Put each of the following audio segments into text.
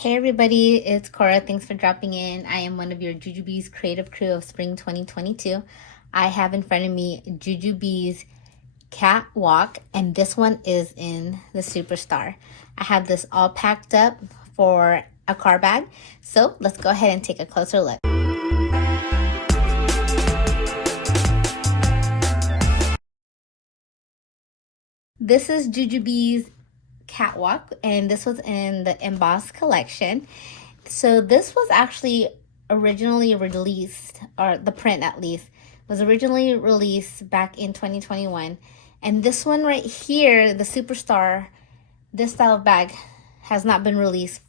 Hey everybody, it's Cora. Thanks for dropping in. I am one of your Jujube's creative crew of spring 2022. I have in front of me Jujube's Catwalk, and this one is in the Superstar. I have this all packed up for a car bag, so let's go ahead and take a closer look. This is Jujube's Catwalk, and this was in the Mboss collection. So this was actually originally released, or the print at least, was originally released back in 2021. And this one right here, the Superstar, this style of bag has not been released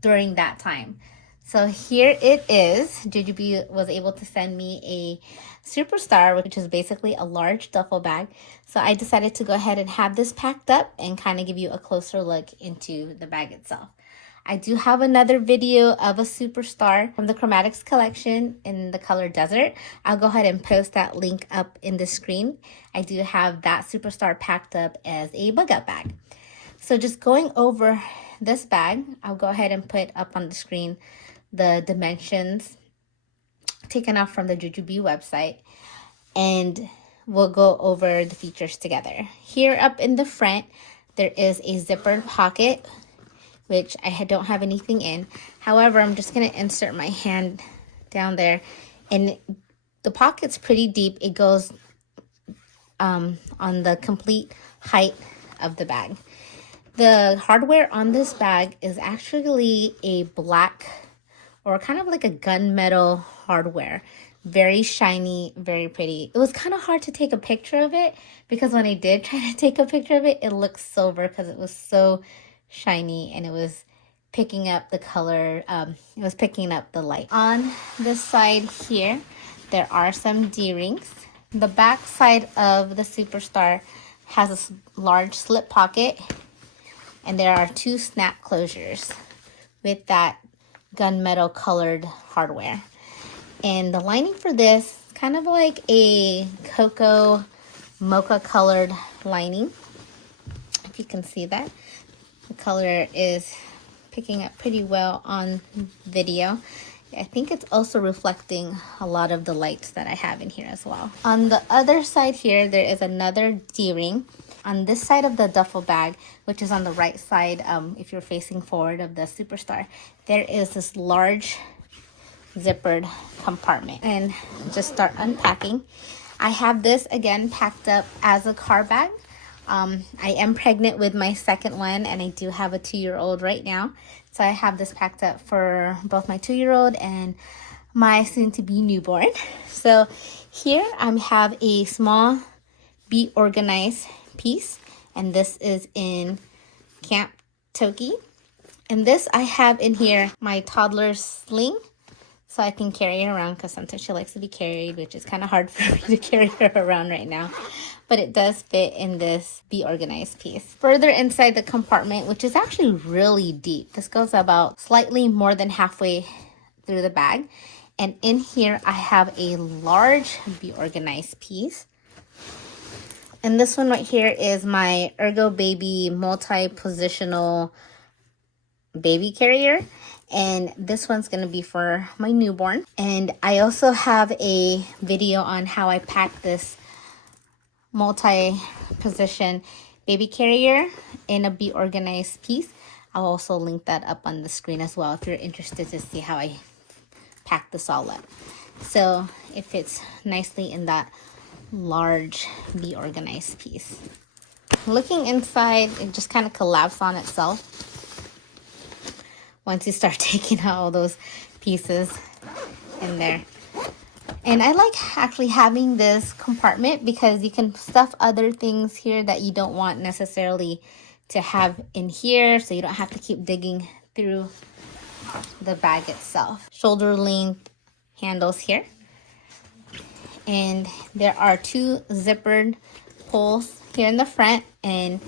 during that time. So here it is. Jujube was able to send me a Superstar, which is basically a large duffel bag. So I decided to go ahead and have this packed up and kind of give you a closer look into the bag itself. I do have another video of a Superstar from the Chromatics collection in the color Desert. I'll go ahead and post that link up in the screen. I do have that Superstar packed up as a bug out bag. So just going over this bag, I'll go ahead and put up on the screen the dimensions taken off from the Jujube website, and we'll go over the features together. Here up in the front, there is a zippered pocket, which I don't have anything in. However, I'm just going to insert my hand down there, and the pocket's pretty deep. It goes on the complete height of the bag. The hardware on this bag is actually a black, or kind of like a gunmetal hardware. Very shiny, very pretty. It was kind of hard to take a picture of it because when I did try to take a picture of it, it looked silver because it was so shiny and it was picking up the color. It was picking up the light. On this side here, there are some D-rings. The back side of the Superstar has a large slip pocket, and there are two snap closures with that gunmetal colored hardware. And the lining for this is kind of like a cocoa mocha colored lining. If you can see that. The color is picking up pretty well on video. I think it's also reflecting a lot of the lights that I have in here as well. On the other side here, there is another D-ring. On this side of the duffel bag, which is on the right side, if you're facing forward of the Superstar, there is this large zippered compartment. And just start unpacking. I have this again packed up as a car bag. I am pregnant with my second one, and I do have a 2-year-old right now. So I have this packed up for both my 2-year-old and my soon-to-be newborn. So here I have a small Be Organized piece, and this is in Camp Toki. And this I have in here my Toddler Sling, so I can carry her around because sometimes she likes to be carried, which is kind of hard for me to carry her around right now. But it does fit in this Be Organized piece. Further inside the compartment, which is actually really deep. This goes about slightly more than halfway through the bag. And in here, I have a large Be Organized piece. And this one right here is my Ergo Baby multi-positional baby carrier. And this one's going to be for my newborn. And I also have a video on how I pack this multi-position baby carrier in a Be Organized piece. I'll also link that up on the screen as well if you're interested to see how I pack this all up. So it fits nicely in that large Be Organized piece. Looking inside, it just kind of collapsed on itself once you start taking out all those pieces in there. And I like actually having this compartment because you can stuff other things here that you don't want necessarily to have in here, so you don't have to keep digging through the bag itself. Shoulder length handles here. And there are two zippered holes here in the front, and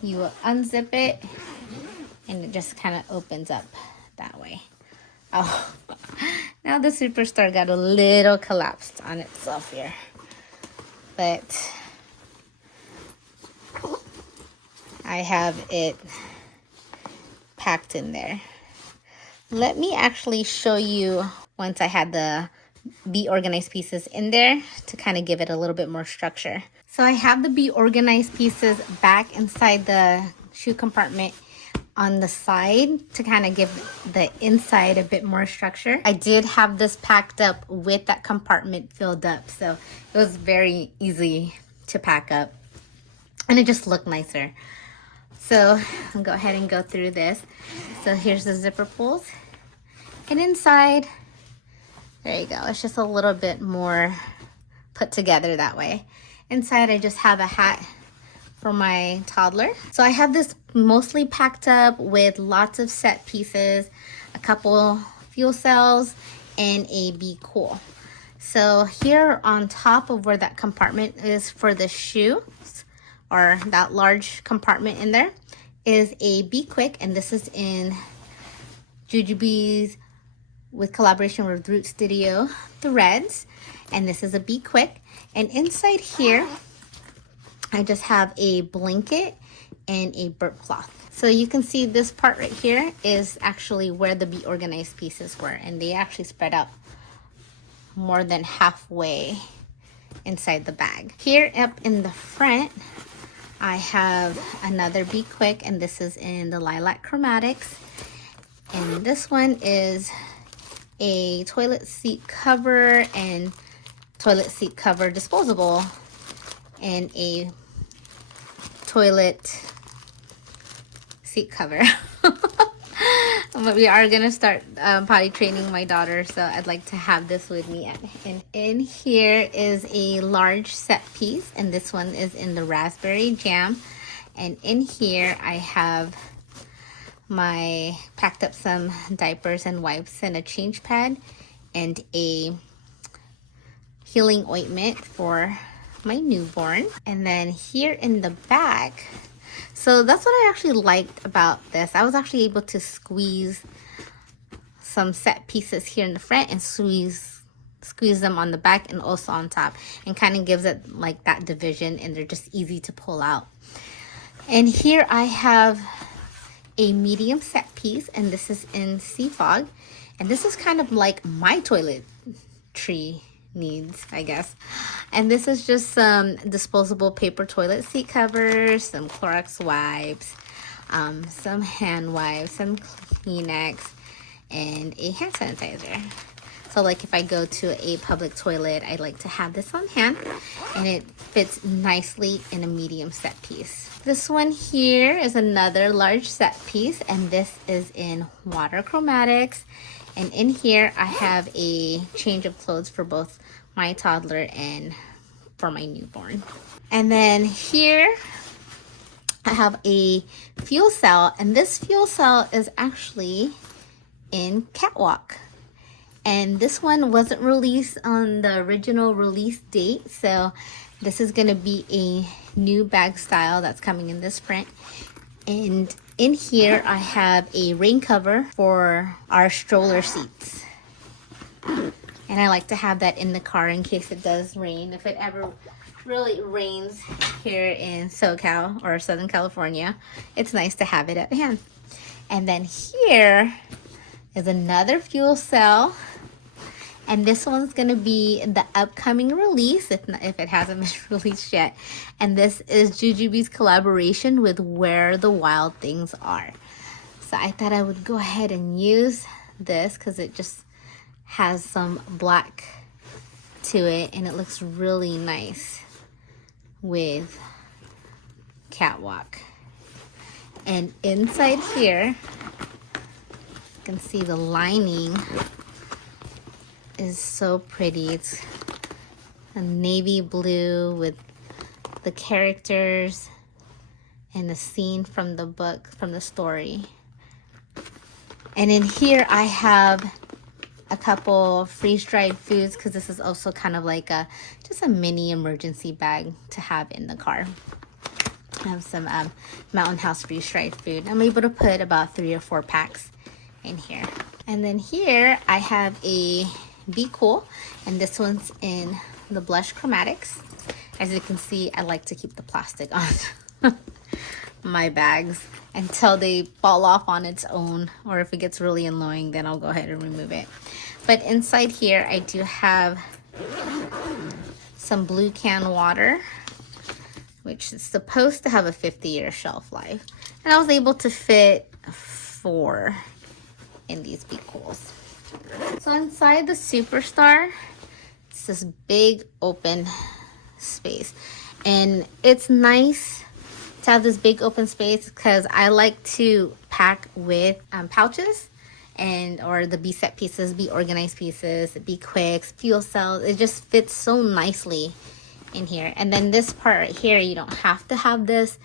you unzip it and it just kind of opens up that way. Oh, now the Superstar got a little collapsed on itself here. But I have it packed in there. Let me actually show you once I had the Be Organized pieces in there to kind of give it a little bit more structure. So I have the Be Organized pieces back inside the shoe compartment on the side to kind of give the inside a bit more structure. I did have this packed up with that compartment filled up, so it was very easy to pack up and it just looked nicer. So I'll go ahead and go through this. So here's the zipper pulls, and inside, there you go, it's just a little bit more put together that way. Inside I just have a hat for my toddler. So I have this mostly packed up with lots of set pieces, a couple fuel cells, and a Be Cool. So here on top of where that compartment is for the shoes, or that large compartment in there, is a Be Quick, and this is in Jujube's with collaboration with Root Studio Threads, and this is a Be Quick. And inside here I just have a blanket and a burp cloth. So you can see this part right here is actually where the Be Organized pieces were, and they actually spread out more than halfway inside the bag. Here up in the front I have another Be Quick, and this is in the Lilac Chromatics, and this one is a toilet seat cover and toilet seat cover disposable, and a toilet seat cover. But we are gonna start potty training my daughter, so I'd like to have this with me. And in here is a large set piece, and this one is in the raspberry jam. And in here I have packed up some diapers and wipes and a change pad and a healing ointment for my newborn. And then here in the back, so that's what I actually liked about this. I was actually able to squeeze some set pieces here in the front and squeeze them on the back and also on top, and kind of gives it like that division, and they're just easy to pull out. And here I have a medium set piece, and this is in Sea Fog, and this is kind of like my toiletry needs, I guess. And this is just some disposable paper toilet seat covers, some Clorox wipes, some hand wipes, some Kleenex, and a hand sanitizer. So like if I go to a public toilet, I like to have this on hand, and it fits nicely in a medium set piece. This one here is another large set piece, and this is in Water Chromatics. And in here I have a change of clothes for both my toddler and for my newborn. And then here I have a fuel cell, and this fuel cell is actually in Catwalk. And this one wasn't released on the original release date, so this is going to be a new bag style that's coming in this print. And in here I have a rain cover for our stroller seats, and I like to have that in the car in case it does rain. If it ever really rains here in SoCal or Southern California, it's nice to have it at hand. And then here is another fuel cell, and this one's going to be the upcoming release if it hasn't been released yet. And this is Jujube's collaboration with Where the Wild Things Are. So I thought I would go ahead and use this because it just has some black to it, and it looks really nice with Catwalk. And inside here, you can see the lining is so pretty. It's a navy blue with the characters and the scene from the book, from the story. And in here I have a couple freeze-dried foods because this is also kind of like just a mini emergency bag to have in the car. I have some Mountain House freeze-dried food. I'm able to put about 3 or 4 packs in here. And then here I have a Be Cool, and this one's in the Blush Chromatics. As you can see, I like to keep the plastic on my bags. until they fall off on its own, or if it gets really annoying, then I'll go ahead and remove it. But inside here, I do have some blue can water, which is supposed to have a 50-year shelf life. And I was able to fit 4 in these Be Cools. So inside the Superstar, it's this big open space. And it's nice to have this big open space because I like to pack with pouches and or the Be Set pieces, Be Organized pieces, Be Quicks, fuel cells. It just fits so nicely in here. And then this part right here, you don't have to have this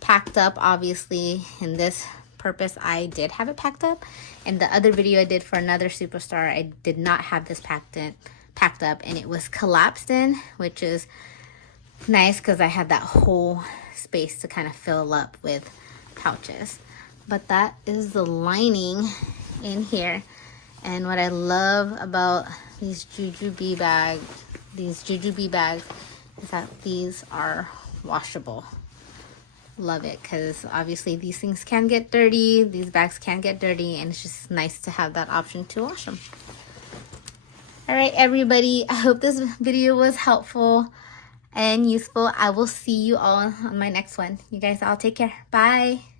packed up. Obviously, in this purpose, I did have it packed up. In the other video I did for another Superstar, I did not have this packed up, and it was collapsed in, which is nice because I had that whole space to kind of fill up with pouches. But that is the lining in here. And what I love about these Jujube bags is that these are washable. Love it, because obviously these things can get dirty, these bags can get dirty, and it's just nice to have that option to wash them. All right, everybody, I hope this video was helpful and useful. I will see you all on my next one. You guys all take care. Bye.